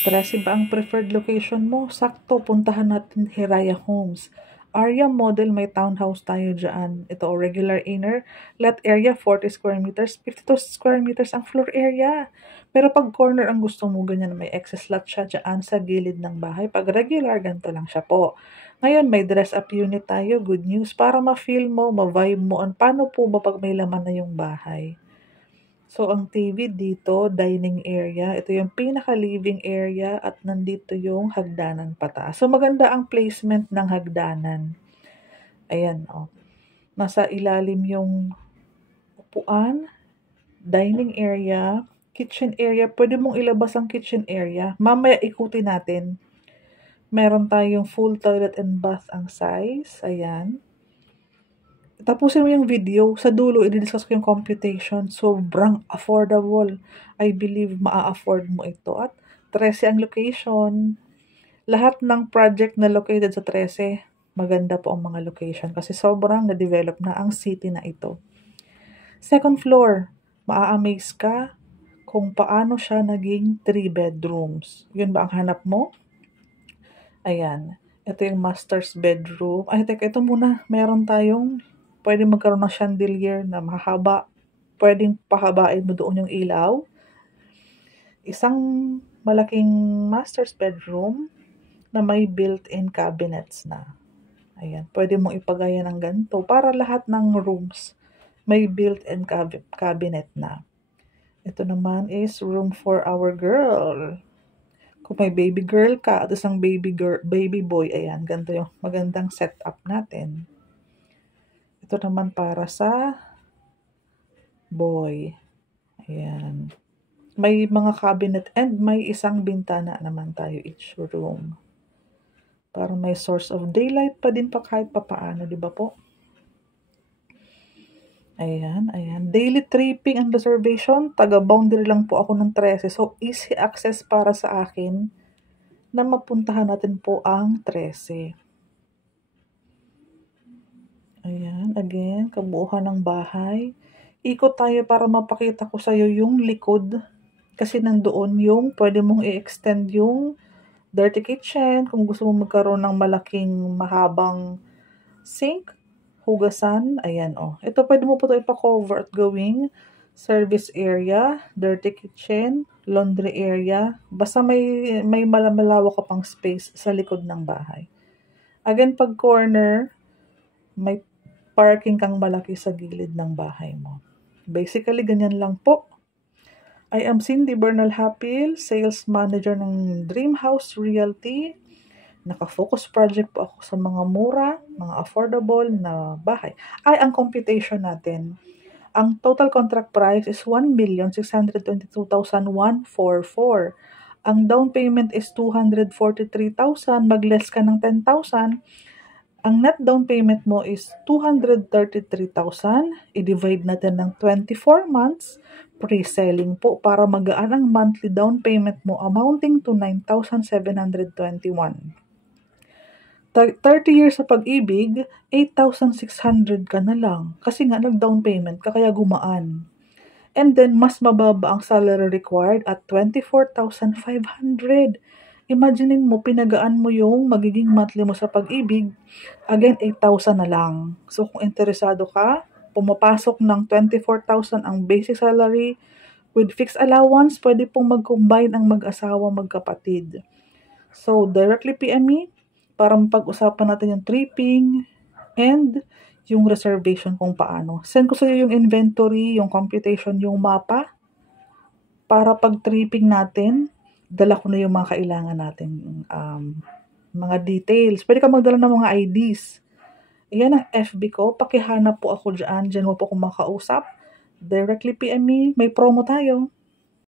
Stressy ba ang preferred location mo? Sakto, puntahan natin Hiraya Homes. Area model, may townhouse tayo dyan. Ito, regular inner. Lot area, 40 square meters. 52 square meters ang floor area. Pero pag corner ang gusto mo, ganyan, may excess lot siya dyan sa gilid ng bahay. Pag regular, ganito lang siya po. Ngayon, may dress-up unit tayo. Good news. Para ma-feel mo, ma-vibe mo. Paano po ba pag may laman na yung bahay? So, ang TV dito, dining area. Ito yung pinaka-living area at nandito yung hagdanan pataas. So, maganda ang placement ng hagdanan. Ayan, oh. Nasa ilalim yung upuan, dining area, kitchen area. Pwede mong ilabas ang kitchen area. Mamaya ikutin natin. Meron tayong full toilet and bath ang size. Ayan. Tapusin mo yung video, sa dulo, i-discuss ko yung computation. Sobrang affordable. I believe maa-afford mo ito. At 13 ang location. Lahat ng project na located sa 13, maganda po ang mga location kasi sobrang na-develop na ang city na ito. Second floor, maa-amaze ka kung paano siya naging 3 bedrooms. Yun ba ang hanap mo? Ayan. Ito yung master's bedroom. Ay, teka, ito muna. Meron tayong pwede magkaroon ng chandelier na mahaba. Pwedeng pahabain mo doon yung ilaw. Isang malaking master's bedroom na may built-in cabinets na. Ayan. Pwede mong ipagaya ng ganito para lahat ng rooms may built-in cabinet na. Ito naman is room for our girl. Kung may baby girl ka at isang baby boy, ayan, ganito yung magandang setup natin. Ito naman para sa boy. Ayan. May mga cabinet and may isang bintana naman tayo each room. Para may source of daylight pa din pa kahit papaano, di ba po? Ayan, ayan. Daily tripping and reservation. Taga-boundary lang po ako ng 13. So, easy access para sa akin na mapuntahan natin po ang 13. Ayan, again, kabuuhan ng bahay. Ikot tayo para mapakita ko sa'yo yung likod. Kasi nandoon yung pwede mong i-extend yung dirty kitchen. Kung gusto mong magkaroon ng malaking mahabang sink, hugasan, ayan o. Ito pwede mo po ito ipa-cover at gawing service area, dirty kitchen, laundry area. Basta may malawak ka pang space sa likod ng bahay. Again, pag corner, may parking kang malaki sa gilid ng bahay mo. Basically, ganyan lang po. I am Cindy Bernal Hapil, Sales Manager ng Dream House Realty. Naka-focus project po ako sa mga mura, mga affordable na bahay. Ay, ang computation natin. Ang total contract price is 1,622,144. Ang down payment is 243,000. Mag-less ka ng 10,000. Ang net down payment mo is 233,000. I-divide natin ng 24 months. Pre-selling po para magaan ang monthly down payment mo amounting to 9,721. 30 years sa pag-ibig, 8,600 ka na lang. Kasi nga nag-down payment ka kaya gumaan. And then, mas mababa ang salary required at 24,500. Imaginein mo, pinagaan mo yung magiging monthly mo sa pag-ibig. Again, 8,000 na lang. So, kung interesado ka, pumapasok ng 24,000 ang basic salary. With fixed allowance, pwede pong mag-combine ang mag-asawa, magkapatid. So, directly PM me para mapag-usapan natin yung tripping and yung reservation kung paano. Send ko sa iyo yung inventory, yung computation, yung mapa para pag tripping natin, dala ko na yung mga kailangan natin, mga details. Pwede ka magdala ng mga IDs. Yan ang FB ko. Pakihanap po ako dyan. Dyan mo po kung makausap. Directly PM me. May promo tayo.